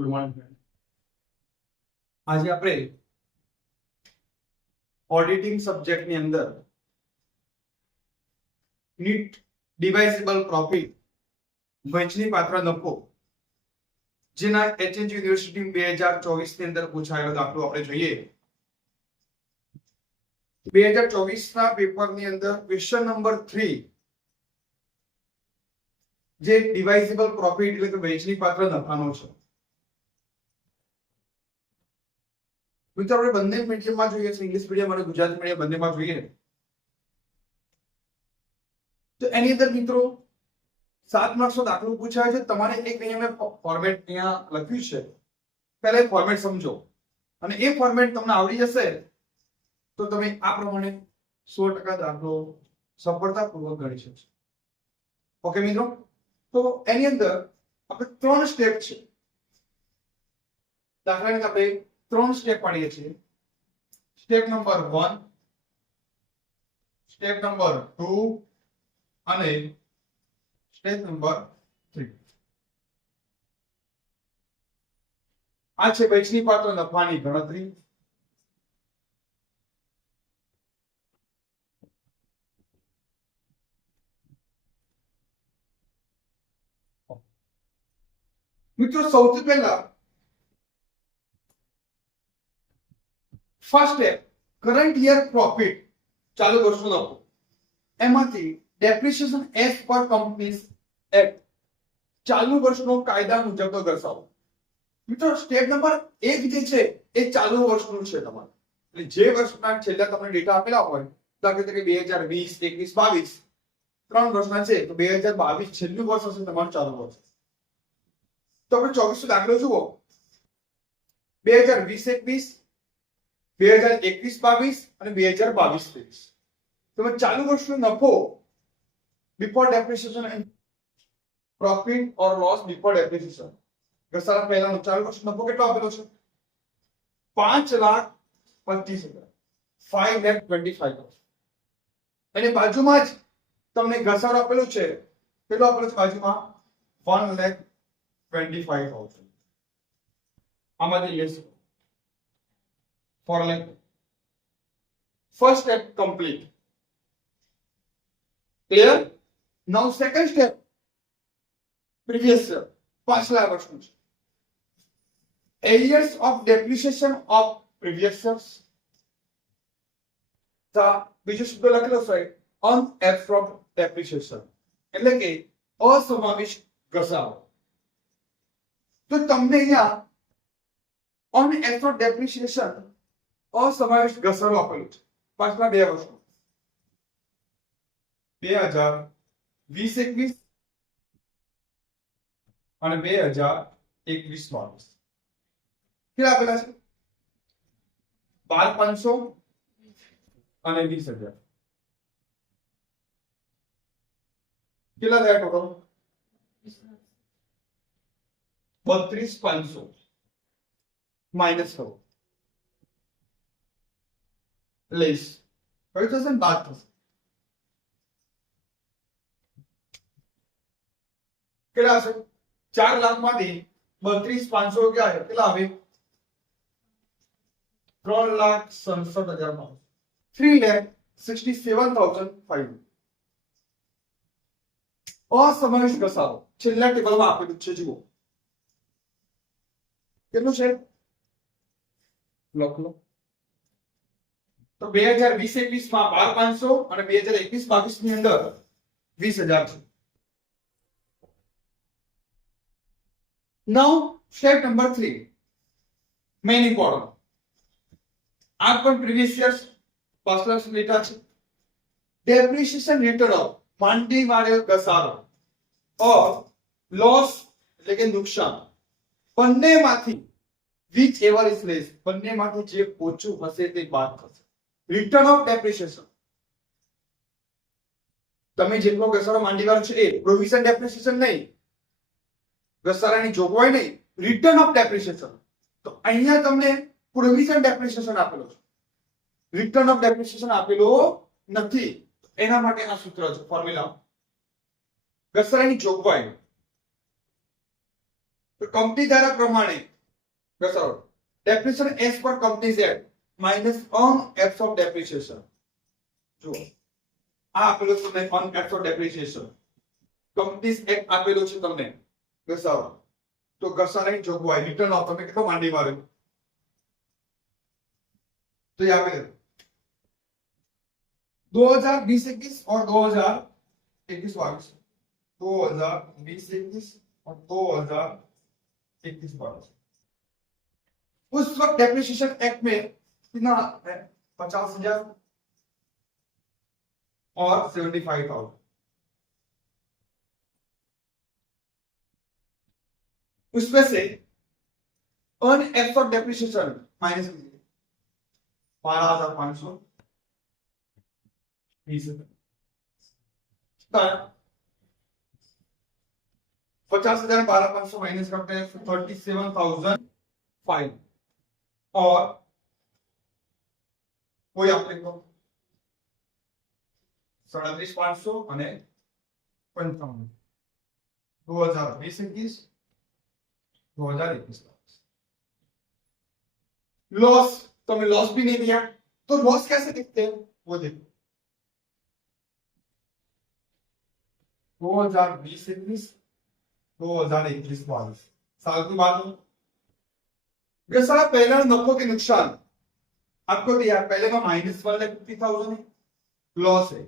Good morning friend. આજે આપણે ઓડિટિંગ સબ્જેક્ટની અંદર નીટ ડિવાઇઝેબલ પ્રોફિટ વહેંચણી પાત્ર નફો જેના એચએનજી યુનિવર્સિટી 2024 ની અંદર પૂછાયેલો દાખલો આપણે જોઈએ. 2024 ના પેપરની અંદર ક્વેશ્ચન નંબર 3 જે ડિવાઇઝેબલ પ્રોફિટ એટલે કે વહેંચણી પાત્ર નફાનો છે. મિત્રો આપણે બંને મીડિયમમાં જોઈએ છે, ઇંગ્લિશ મીડિયમ અને ગુજરાતી મીડિયમ બંનેમાં જોઈએ તો એની અંદર મિત્રો 7 માર્ક્સનો દાખલો પૂછાય છે. તમારે એક અહીંયા મેં ફોર્મેટ અહીંયા લખ્યું છે, પહેલા એ ફોર્મેટ સમજો અને એ ફોર્મેટ તમને આવડી જશે તો તમે આ પ્રમાણે 100% દાખલો સફળતાપૂર્વક ગણી શકશો. ઓકે મિત્રો, તો એની અંદર આપણે 3 સ્ટેપ છે. દાખલાની આપણે 3 સ્ટેપ પાડીએ છીએ. સ્ટેપ નંબર 1, સ્ટેપ નંબર 2 અને સ્ટેપ નંબર 3. આ છે વહેંચણી પાત્ર નફાની ગણતરી. મિત્રો સૌથી પહેલા first step current year profit ચાલુ વર્ષનો નફો, એમાંથી depreciation as per companies act ચાલુ વર્ષનો કાયદા મુજબનો દર્શાવો. મિત્રો સ્ટેપ નંબર 1 જે છે એ ચાલુ વર્ષનું છે. તમારે એટલે જે વર્ષના છેલ્લા તમને ડેટા આપેલા હોય, દાખલા તરીકે 2020, 21, 22 3 વર્ષના છે તો 2022 છેલ્લું વર્ષ હશે તમારું ચાલુ વર્ષ. તો આપણે 24 દાખલો જુઓ. 2020-21, 2021-22 અને 2022-23 તમે ચાલુ વર્ષનો નફો before depreciation and profit or loss before depreciation ઘસારા પહેલાનો ચાલુ વર્ષનો નફો કેટલો આપેલો છે? 5,25,000, 5,25,000. અને બાજુમાં જ તમને ઘસારો આપેલો છે, કેટલો આપેલો છે બાજુમાં? 1,25,000. આમાંથી yes for like first step complete. Clear? Now second step previous year પાછલા વર્ષનું છે. Areas of depreciation of previous years. બીજો શબ્દ લખેલો છે unabsorbed depreciation એટલે કે અસમાવિષ્ટ ઘસારો. તો તમને અહીંયા unabsorbed depreciation અસમાવિષ્ટ ઘસારો આપેલું છે પાછલા 2 વર્ષનો 2020-21 અને 2021-22 કેટલા આપેલા છે? 12,500 અને 20,000. કેટલા થયા ટોટલ? 32,500 માઇનસ કરો લેસ કઈ થશે ને બાદ થશે. કેટલા હશે? 4 લાખમાંથી 32,500 ક્યાં છે? કેટલા આવે? 3,67,000. 3,67,500. અસમાવિષ્ટ ઘસારો છેલ્લા ટેબલમાં આપેલું છે, જુઓ કેટલું છે લખ લો. તો 2020-21 માં 12,500 અને 2021-22 ની અંદર 20,000 છે. Now step number 3 main important. આ પણ previous years પાછલા ડેટા છે. depreciation return of માંડી મારેલ ઘસારો or loss એટલે કે નુકસાન બંનેમાંથી which ever is less બંનેમાંથી જે ઓછું હશે તે બાદ થશે. રિટર્ન ઓફ ડેપ્રિસિએશન તમે જેટલો ઘસારો માંડીવાનો છે એ પ્રોવિઝન ડેપ્રિસિએશન નહીં, ઘસારાની જોગવાઈ નહીં, રિટર્ન ઓફ ડેપ્રિસિએશન. તો અહીંયા તમને પ્રોવિઝન ડેપ્રિસિએશન આપેલો છે, રિટર્ન ઓફ ડેપ્રિસિએશન આપેલો નથી. એના માટે આ સૂત્ર છે, ફોર્મ્યુલા ઘસારાની જોગવાઈ. તો કંપની ધારા પ્રમાણે घसारो depreciation as per companies act minus ऑन एप्स ऑफ डेप्रिसिएशन જો આ આપેલું તમને ઓન એપ્સ ઓફ ડેપ્રિસિએશન કંપનીઝ એક્ટ આપેલું છે તમને ઘસારો તો ઘસારાની જોગવાઈ રિટર્ન ઓફ તમે કેટલો માંડી માર્યો तो यहाँ पे 2020-21 और 2021-22 2020-21 और 2021-22 उस वक्त डेप्रिसिएशन एक्ट में कितना है 50,000 और 75,000 उसमें से earn act of depreciation minus 12,500 50,000 12,500 माइनस करते हैं 37,005 और कोई आप लिखो 37,500 અને 55 2020-21 2021 लॉस तो हमें लॉस भी नहीं दिया तो लॉस कैसे दिखते हैं वो देखो 2020-21 2021-22 साल की बात हो सारा पहला नफो के नुकसान आपको दिया पहले में -1,50,000 है लॉस है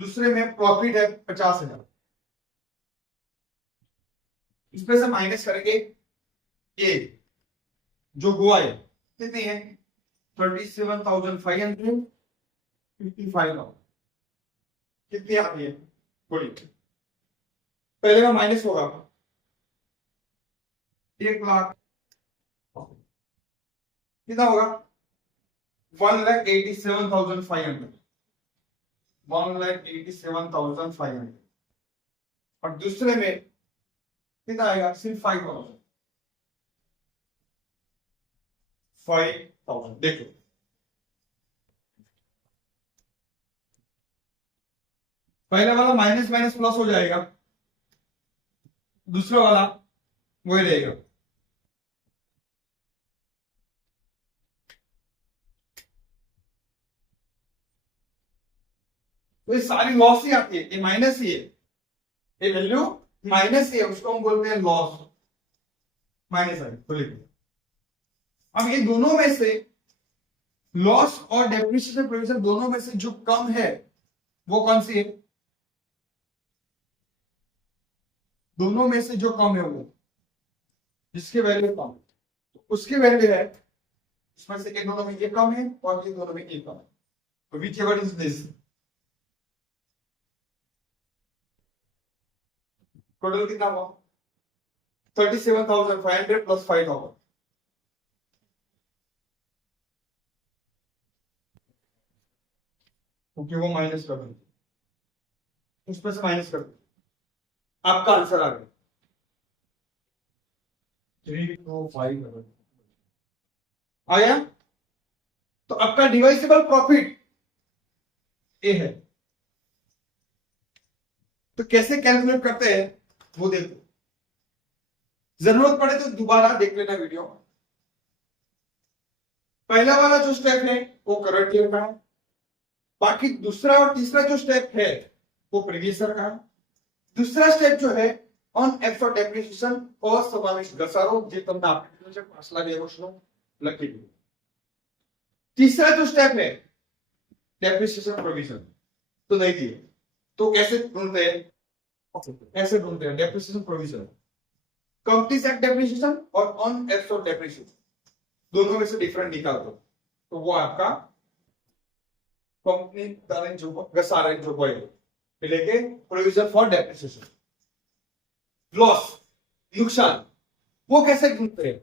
दूसरे में प्रॉफिट है 50,000 इसमें से माइनस करेंगे ए जो हुआ है कितनी है 37,555 कितनी आती है थोड़ी पहले का माइनस होगा 1,00,000 कितना होगा 1,87,500 1,87,500 और दूसरे में कितना आएगा सिर्फ 5,000 देखो पहले वाला माइनस माइनस प्लस हो जाएगा दूसरा वाला वही रहेगा तो ये सारी लॉस ही आती है ये माइनस ही है ये वैल्यू माइनस ही है उसको हम बोलते हैं लॉस माइनस है तो लिखो अब ये दोनों में से लॉस और डेप्रिसिएशन प्रोविजन दोनों में से जो कम है वो कौन सी है दोनों में से जो कम है वो जिसकी वैल्यू कम तो उसकी वैल्यू है इसमें से ये दोनों में ये कम है और ये दोनों में ये कम है तो which ever is this total कितना हुआ 37,500 प्लस 5,000 क्योंकि वो माइनस कर देंगे उसमें से माइनस कर देंगे आपका आंसर आ गया 325 आया तो आपका डिवाइसेबल प्रॉफिट ए है तो कैसे कैलकुलेट करते हैं वो देखो जरूरत पड़े तो दोबारा देख लेना वीडियो पहला वाला जो स्टेप है वो करंट ईयर का है बाकी दूसरा और तीसरा जो स्टेप है वो प्रीवियस ईयर का है दूसरा स्टेप जो है ऑन एप्स ऑफ डेप्रिसिएशन असमावेश घसारो જે તમને આપેલું છે પાછલા બે વર્ષનો લખી દીધું तीसरा जो स्टेप है डेप्रिसिएशन प्रोविजन तो नहीं दिए तो कैसे ढूंढते हैं ऐसे ढूंढते हैं depreciation provision companies act depreciation और ऑन एप्स ऑफ डेप्रिसिएशन दोनों में से डिफरेंट निकाल दो तो वो आपका कंपनी तारण जो घसारा जो હોય એટલે કે प्रोविजन फॉर डेप्रिसिएशन लॉस नुकसान वो कैसे ढूंढते हैं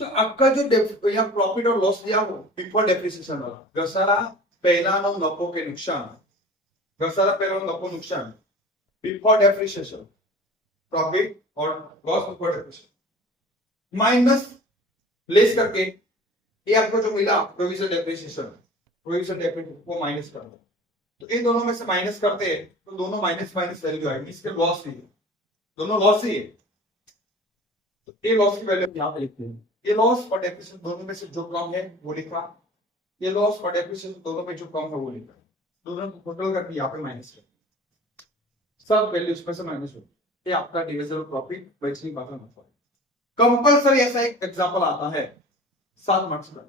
तो आपका जो यहाँ प्रॉफिट और लॉस दिया हो बिफोर डेप्रिसिएशन वाला घसारा पहलाનો નફો કે નુકસાન घसारा पहलाનો નફો नुकसान बिफोर डेप्रिसिएशन प्रॉफिट और loss before depreciation minus less करके ये आपको जो मिला प्रोविजन डेप्रिसिएशन वो माइनस कर दो तो इन दोनों में से माइनस करते हैं तो दोनों माइनस माइनस वैल्यू आएगी इसके लॉस ही दोनों लॉस ही है तो ये लॉस की वैल्यू यहाँ पे लिखते हैं ये लॉस और डेप्रिसिएशन दोनों में से जो कम है वो लिखा, ये लॉस और डेप्रिसिएशन दोनों में जो कम है वो लिखा, दोनों को टोटल करके यहाँ पे माइनस कर, सब वैल्यूज में से माइनस हो, ये आपका डिविजिबल प्रॉफिट बचने की बात है। कंपल्सरी ऐसा एक एग्जांपल आता है 7 मार्क्स का,